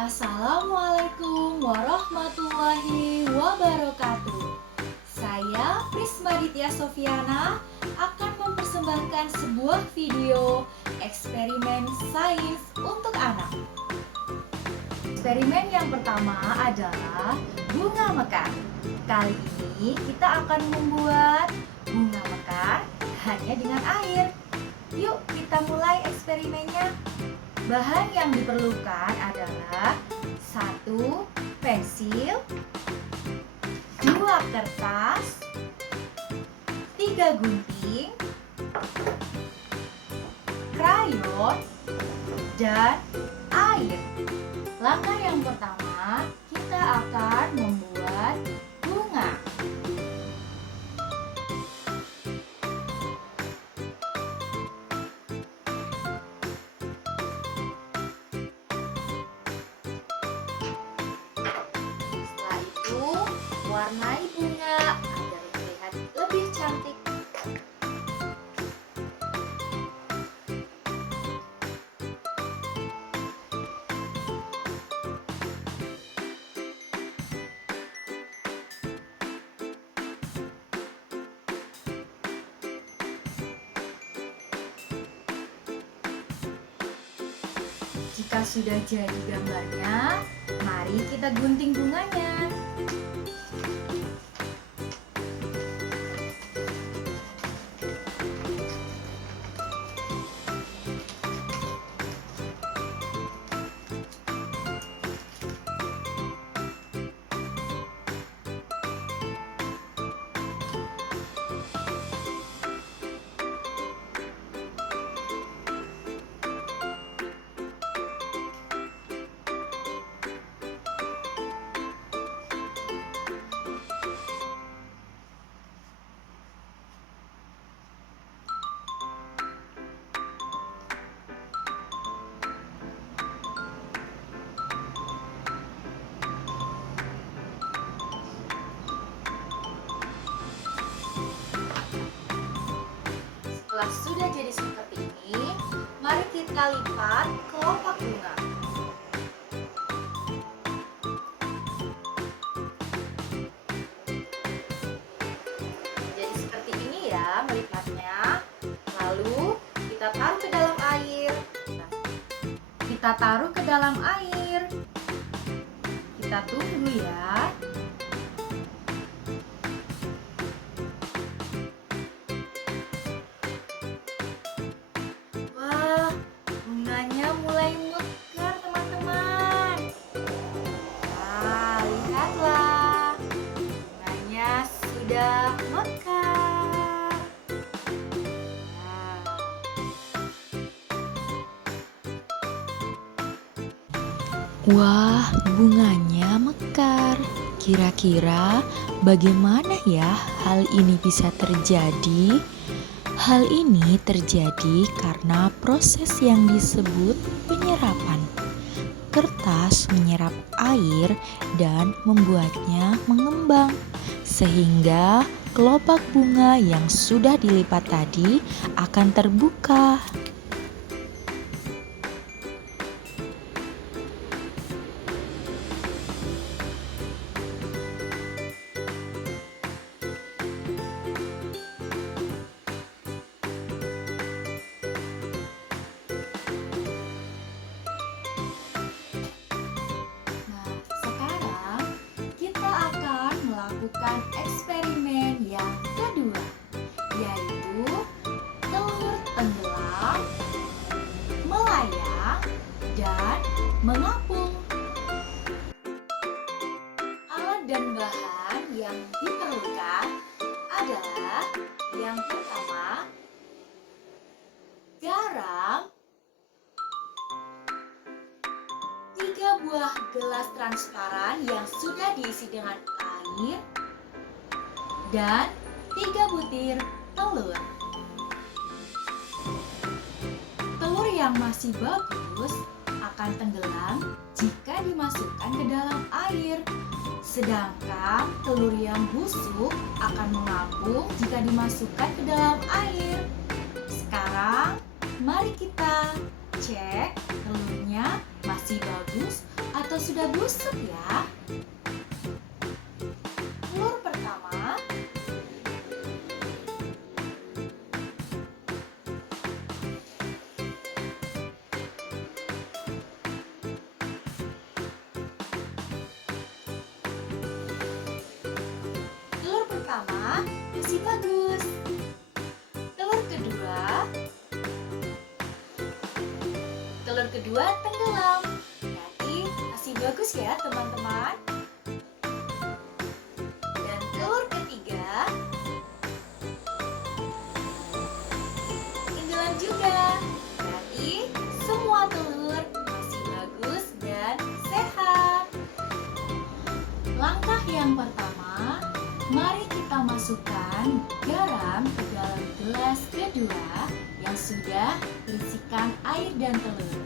Assalamualaikum warahmatullahi wabarakatuh. Saya Prisma Ditya Sofiana akan mempersembahkan sebuah video eksperimen sains untuk anak. Eksperimen yang pertama adalah bunga mekar. Kali ini kita akan membuat bunga mekar hanya dengan air. Yuk kita mulai eksperimennya. Bahan yang diperlukan adalah 1 pensil, 2 kertas, 3 gunting, krayon, dan air. Langkah yang pertama, kita akan membuat bunga. Setelah itu, warnai bunga agar terlihat lebih cantik. Jika sudah jadi gambarnya, mari kita gunting bunganya. Setelah sudah jadi seperti ini, mari kita lipat kelopak bunga. Jadi seperti ini ya melipatnya. Lalu kita taruh ke dalam air. Kita taruh ke dalam air. Kita tunggu ya. Bunganya mulai mekar, teman-teman. Nah, lihatlah. Bunganya sudah mekar. Nah. Wah, bunganya mekar. Kira-kira bagaimana ya hal ini bisa terjadi? Hal ini terjadi karena proses yang disebut penyerapan. Kertas menyerap air dan membuatnya mengembang, sehingga kelopak bunga yang sudah dilipat tadi akan terbuka. Nah, sekarang kita akan melakukan eksperimen yang kedua, yaitu telur tenggelam, melayang, dan mengapung. Alat dan bahan yang diperlukan adalah yang pertama, garam, 3 buah gelas transparan yang sudah diisi dengan air, dan 3 butir telur. Telur yang masih bagus akan tenggelam jika dimasukkan ke dalam air, sedangkan telur yang busuk akan mengapung jika dimasukkan ke dalam air. Sekarang, mari kita cek telurnya masih bagus atau sudah busuk ya. Telur pertama, masih bagus. Telur kedua tenggelam. Berarti masih bagus ya teman-teman. Dan telur ketiga tenggelam juga. Berarti semua telur masih bagus dan sehat. Langkah yang pertama, mari kita masukkan garam ke dalam gelas kedua yang sudah berisikan air dan telur.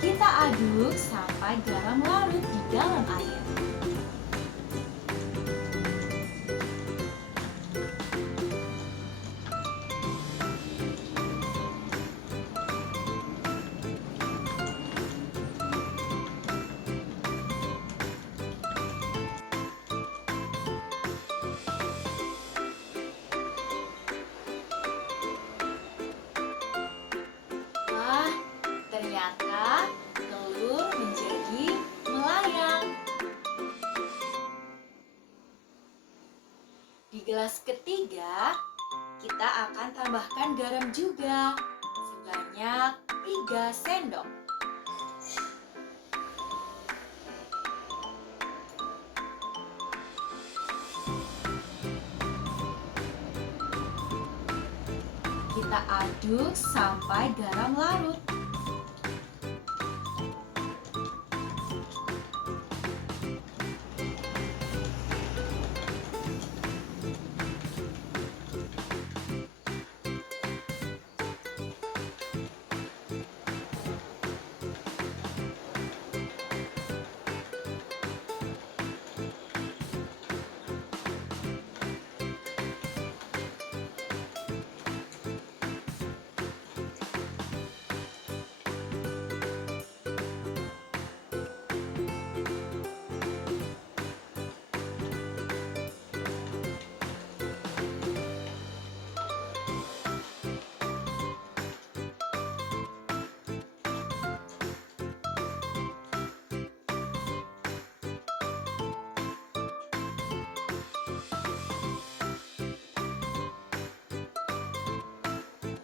Kita aduk sampai garam larut di dalam air. Wah, ternyata telur menjadi melayang. Di gelas ketiga, kita akan tambahkan garam juga sebanyak 3 sendok. Kita aduk sampai garam larut.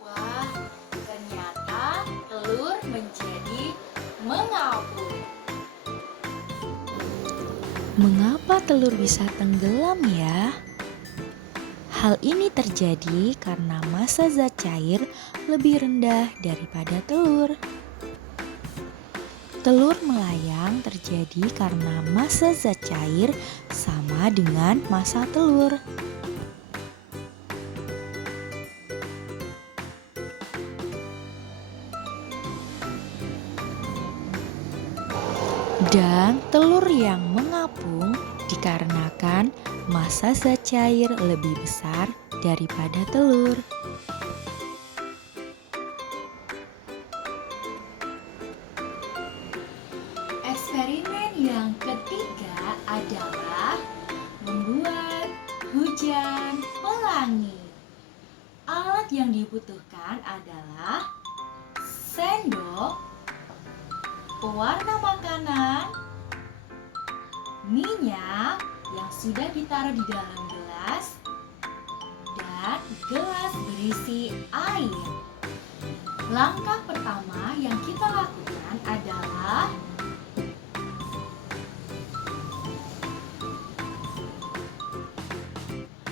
Wah, ternyata telur menjadi mengapung. Mengapa telur bisa tenggelam ya? Hal ini terjadi karena massa zat cair lebih rendah daripada telur. Telur melayang terjadi karena massa zat cair sama dengan massa telur. Dan telur yang mengapung dikarenakan massa zat cair lebih besar daripada telur. Eksperimen yang ketiga adalah membuat hujan pelangi. Alat yang dibutuhkan adalah sendok, pewarna makanan, minyak yang sudah ditaruh di dalam gelas, dan gelas berisi air. Langkah pertama yang kita lakukan adalah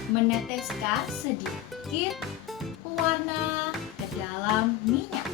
meneteskan sedikit pewarna ke dalam minyak.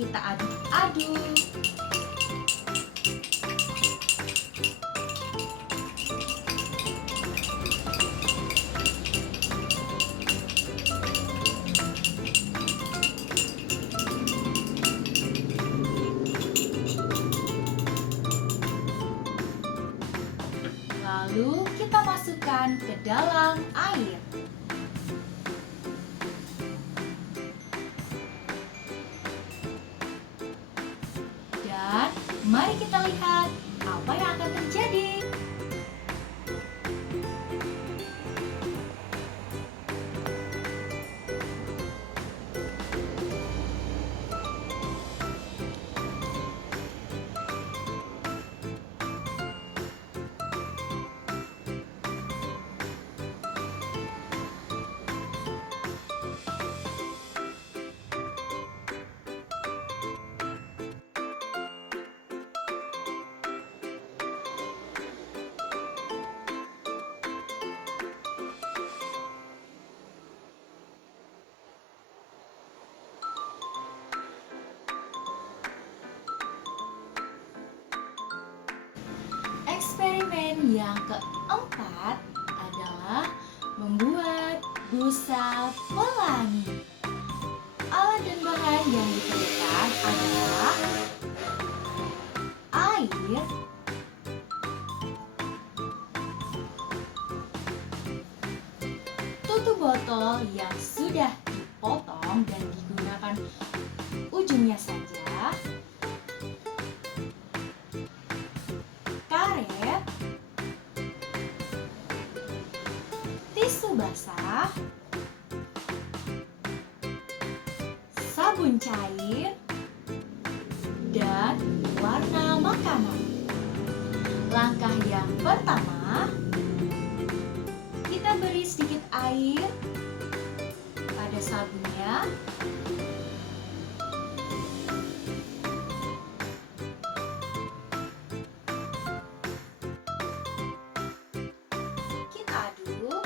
kita aduk-aduk. Lalu kita masukkan ke dalam air. Dan mari kita lihat apa yang akan terjadi. Eksperimen yang keempat adalah membuat busa pelangi. Alat dan bahan yang diperlukan adalah air, tutup botol yang sudah dipotong dan digunakan ujungnya saja, karet, tisu basah, sabun cair, dan warna makanan. Langkah yang pertama, kita beri sedikit air pada sabunnya. Kita aduk.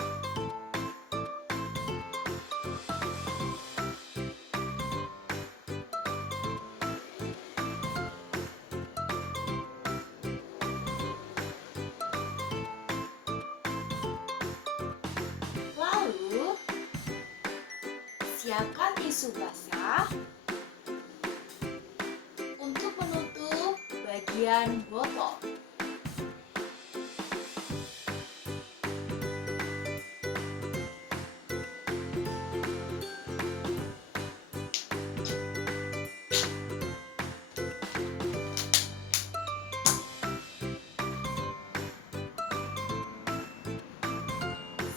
Lalu, siapkan tisu basah untuk menutup bagian botol.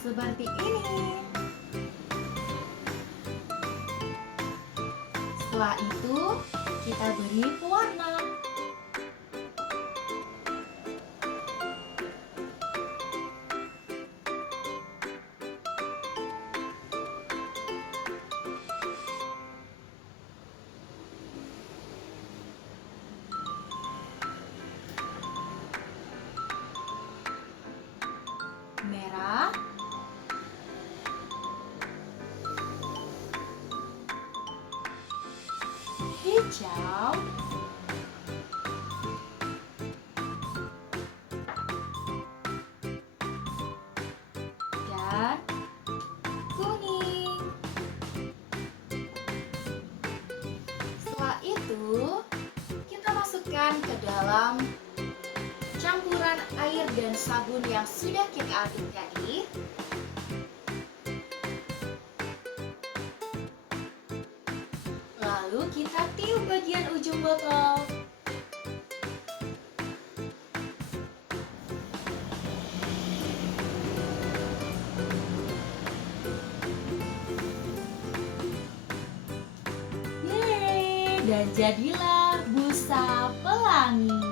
Seperti ini. Setelah itu, kita beri pewarna. Merah, hijau, dan kuning. Setelah itu, kita masukkan ke dalam campuran air dan sabun yang sudah kita aduk tadi. Lalu kita tiup bagian ujung botol. Yeay, dan jadilah busa pelangi.